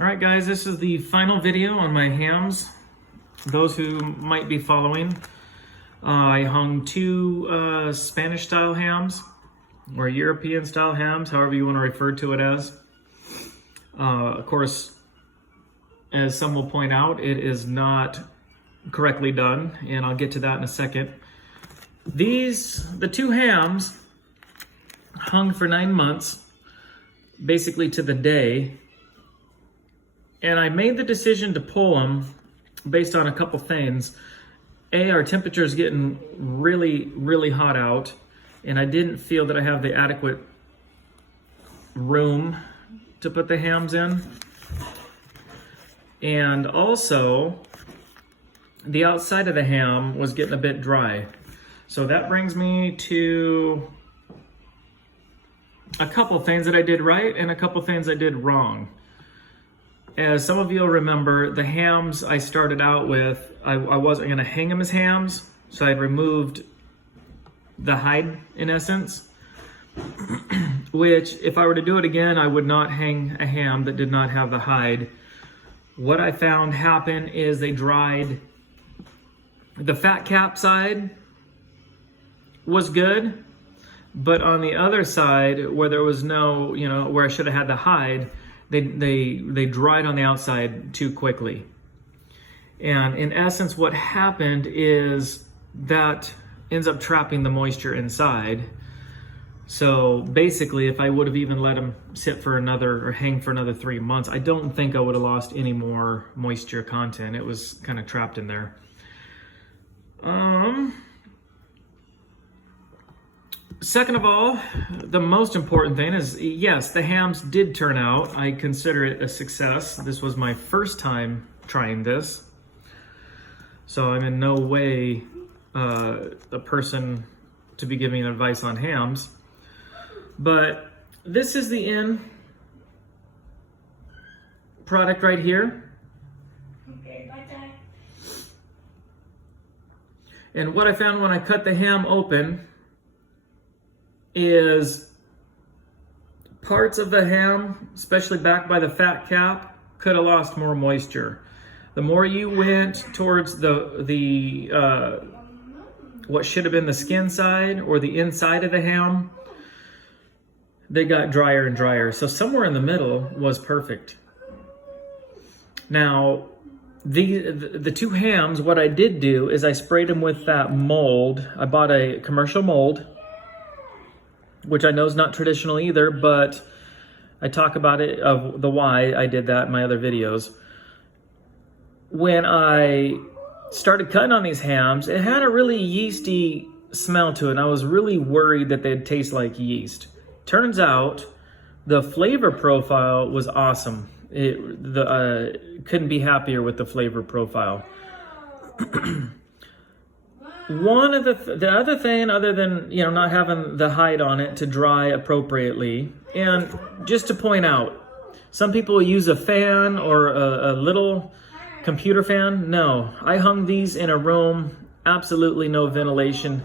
All right, guys, this is the final video on my hams. Those who might be following, I hung two Spanish-style hams, or European-style hams, however you want to refer to it as. Of course, as some will point out, it is not correctly done, and I'll get to that in a second. The two hams hung for 9 months, basically to the day. And I made the decision to pull them based on a couple things. Our temperature is getting really, really hot out, and I didn't feel that I have the adequate room to put the hams in. And also, the outside of the ham was getting a bit dry. So that brings me to a couple things that I did right and a couple things I did wrong. As some of you will remember, the hams I started out with, I wasn't going to hang them as hams, so I removed the hide in essence, which if I were to do it again, I would not hang a ham that did not have the hide. What I found happen is they dried. The fat cap side was good, but on the other side, where there was no, where I should have had the hide, they dried on the outside too quickly. And in essence, what happened is that ends up trapping the moisture inside. So basically, if I would have even let them sit for another or hang for another 3 months, I don't think I would have lost any more moisture content. It was kind of trapped in there. Second of all, the most important thing is, yes, the hams did turn out. I consider it a success. This was my first time trying this. So I'm in no way a person to be giving advice on hams. But this is the end product right here. Okay, bye-bye. And what I found when I cut the ham open is parts of the ham, especially back by the fat cap, could have lost more moisture. The more you went towards the what should have been the skin side or the inside of the ham, they got drier and drier. So somewhere in the middle was perfect. Now, the two hams, what I did do is I sprayed them with that mold. I bought a commercial mold, which I know is not traditional either, but I talk about it, of the why I did that in my other videos. When I started cutting on these hams, it had a really yeasty smell to it, and I was really worried that they'd taste like yeast. Turns out, the flavor profile was awesome. Couldn't be happier with the flavor profile. One of the other thing, other than not having the hide on it to dry appropriately, and just to point out, some people use a fan or a little computer fan. No, I hung these in a room, absolutely no ventilation,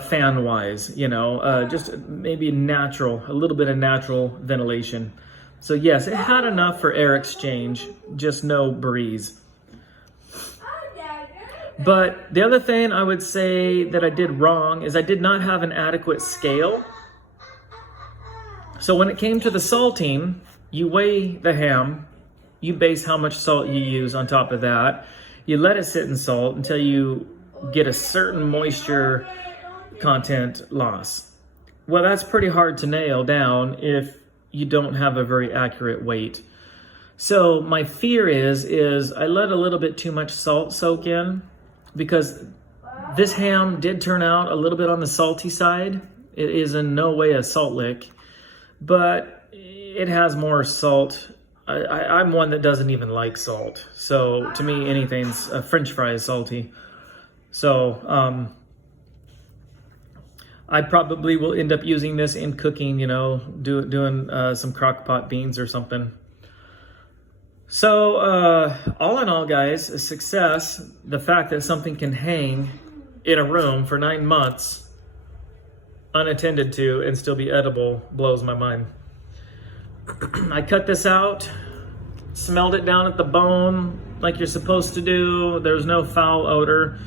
fan wise. Just maybe natural, a little bit of natural ventilation. So yes, it had enough for air exchange, just no breeze. But the other thing I would say that I did wrong is I did not have an adequate scale. So when it came to the salting, you weigh the ham, you base how much salt you use on top of that. You let it sit in salt until you get a certain moisture content loss. Well, that's pretty hard to nail down if you don't have a very accurate weight. So my fear is I let a little bit too much salt soak in, because this ham did turn out a little bit on the salty side. It is in no way a salt lick, but it has more salt. I'm one that doesn't even like salt. So to me, anything's French fry is salty. So I probably will end up using this in cooking, doing some crock pot beans or something. So all in all, guys, a success. The fact that something can hang in a room for 9 months unattended to and still be edible blows my mind. I cut this out smelled it down at the bone like you're supposed to do. There's no foul odor.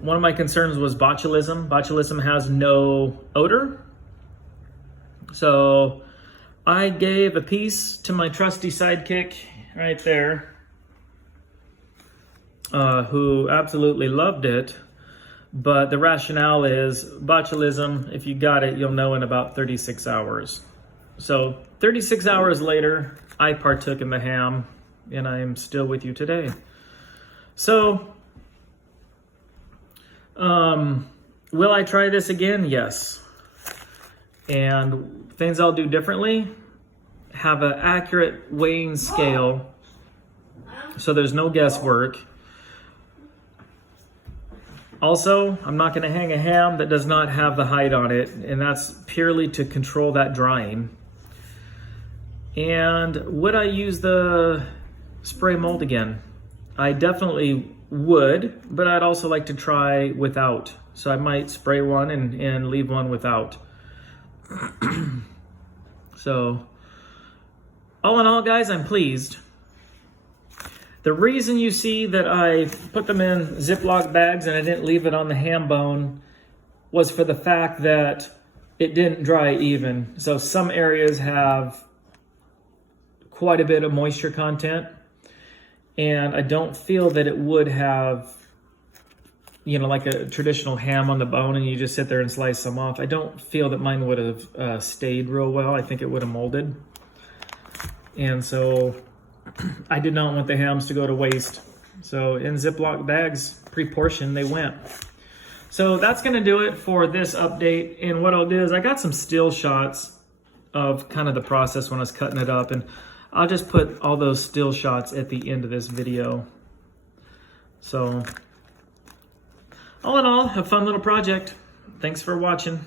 One of my concerns was botulism. Botulism has no odor. So I gave a piece to my trusty sidekick right there, who absolutely loved it. But the rationale is botulism, if you got it, you'll know in about 36 hours. So 36 hours later, I partook in the ham, and I am still with you today. So, will I try this again? Yes. And things I'll do differently, have an accurate weighing scale so there's no guesswork. Also, I'm not going to hang a ham that does not have the hide on it, and that's purely to control that drying. And would I use the spray mold again? I definitely would, but I'd also like to try without. So I might spray one and leave one without. So, all in all, guys, I'm pleased. The reason you see that I put them in Ziploc bags and I didn't leave it on the ham bone was for the fact that it didn't dry even. So some areas have quite a bit of moisture content, and I don't feel that it would have, you know, like a traditional ham on the bone and you just sit there and slice them off. I don't feel that mine would have stayed real well. I think it would have molded. And so I did not want the hams to go to waste. So in Ziploc bags, pre-portioned, they went. So that's going to do it for this update. And what I'll do is I got some still shots of kind of the process when I was cutting it up. And I'll just put all those still shots at the end of this video. So all in all, a fun little project. Thanks for watching.